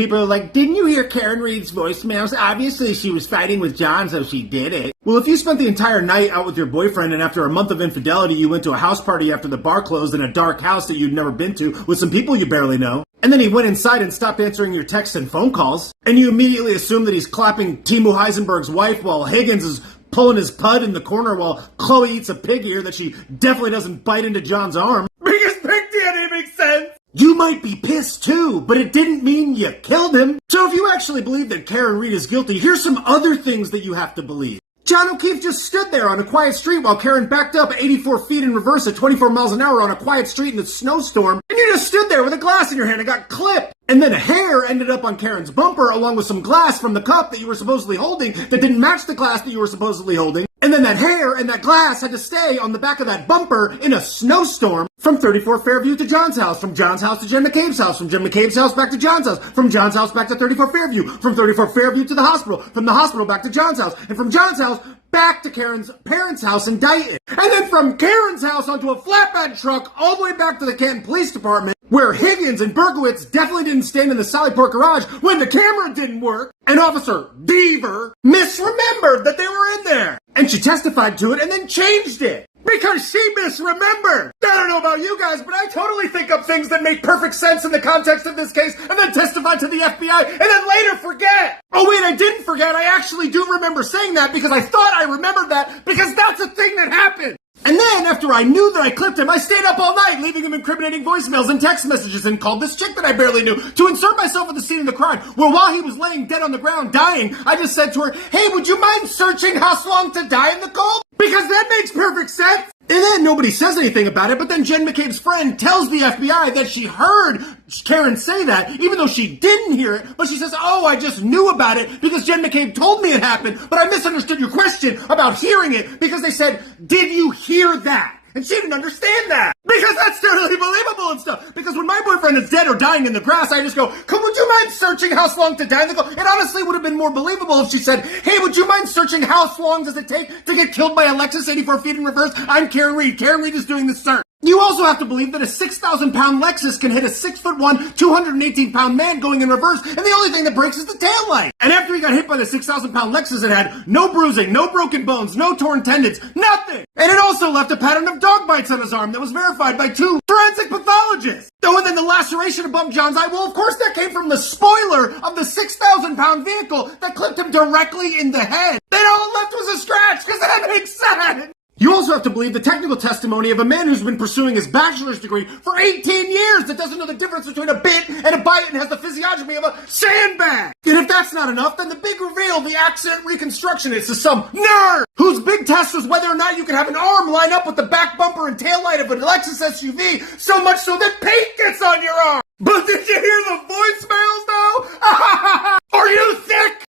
People are like, didn't you hear Karen Reed's voicemails? Obviously she was fighting with John, so she did it. Well, if you spent the entire night out with your boyfriend and after a month of infidelity you went to a house party after the bar closed in a dark house that you'd never been to with some people you barely know, and then he went inside and stopped answering your texts and phone calls, and you immediately assume that he's clapping Timo Heisenberg's wife while Higgins is pulling his pud in the corner while Chloe eats a pig ear that she definitely doesn't bite into John's arm. Because pig DNA makes sense. You might be pissed too, but it didn't mean you killed him. So if you actually believe that Karen Reed is guilty, here's some other things that you have to believe. John O'Keefe just stood there on a quiet street while Karen backed up 84 feet in reverse at 24 miles an hour on a quiet street in a snowstorm, and you just stood there with a glass in your hand and got clipped. And then hair ended up on Karen's bumper along with some glass from the cup that you were supposedly holding that didn't match the glass that you were supposedly holding. And then that hair and that glass had to stay on the back of that bumper in a snowstorm from 34 Fairview to John's house, from John's house to Jen McCabe's house, from Jen McCabe's house back to John's house, from John's house back to 34 Fairview, from 34 Fairview to the hospital, from the hospital back to John's house, and from John's house back to Karen's parents' house in Dayton. And then from Karen's house onto a flatbed truck all the way back to the Canton Police Department, where Higgins and Berkowitz definitely didn't stand in the Sallyport garage when the camera didn't work, and Officer Deaver misremembered that they were in there. And she testified to it and then changed it. Because she misremembered. I don't know about you guys, but I totally think up things that make perfect sense in the context of this case and then testify to the FBI and then later forget. Oh wait, I didn't forget. I actually do remember saying that because I thought I remembered that because that's a thing that happened. And then, after I knew that I clipped him, I stayed up all night, leaving him incriminating voicemails and text messages and called this chick that I barely knew to insert myself in the scene of the crime, where while he was laying dead on the ground dying, I just said to her, hey, would you mind searching how long to die in the cold? Because that makes perfect sense. And then nobody says anything about it, but then Jen McCabe's friend tells the FBI that she heard Karen say that, even though she didn't hear it, but she says, oh, I just knew about it because Jen McCabe told me it happened, but I misunderstood your question about hearing it because they said, did you hear that? And she didn't understand that. Because that's totally believable and stuff. Because when my boyfriend is dead or dying in the grass, I just go, would you mind searching how long to die in the cold? It honestly would have been more believable if she said, hey, would you mind searching how long does it take to get killed by a Lexus 84 feet in reverse? I'm Karen Reed. Karen Reed is doing the search. You also have to believe that a 6,000-pound Lexus can hit a 6'1", 218-pound man going in reverse, and the only thing that breaks is the taillight. And after he got hit by the 6,000-pound Lexus, it had no bruising, no broken bones, no torn tendons, nothing. And it also left a pattern of dog bites on his arm that was verified by 2 forensic pathologists. Oh, and then the laceration above John's eye, well, of course that came from the spoiler of the 6,000-pound vehicle that clipped him directly in the head. Then all it left was a scratch, because that makes sense. You also have to believe the technical testimony of a man who's been pursuing his bachelor's degree for 18 years that doesn't know the difference between a bit and a bite and has the physiognomy of a sandbag. And if that's not enough, then the big reveal, the accident reconstructionist, is some nerd whose big test was whether or not you can have an arm line up with the back bumper and taillight of a Lexus SUV so much so that paint gets on your arm. But did you hear the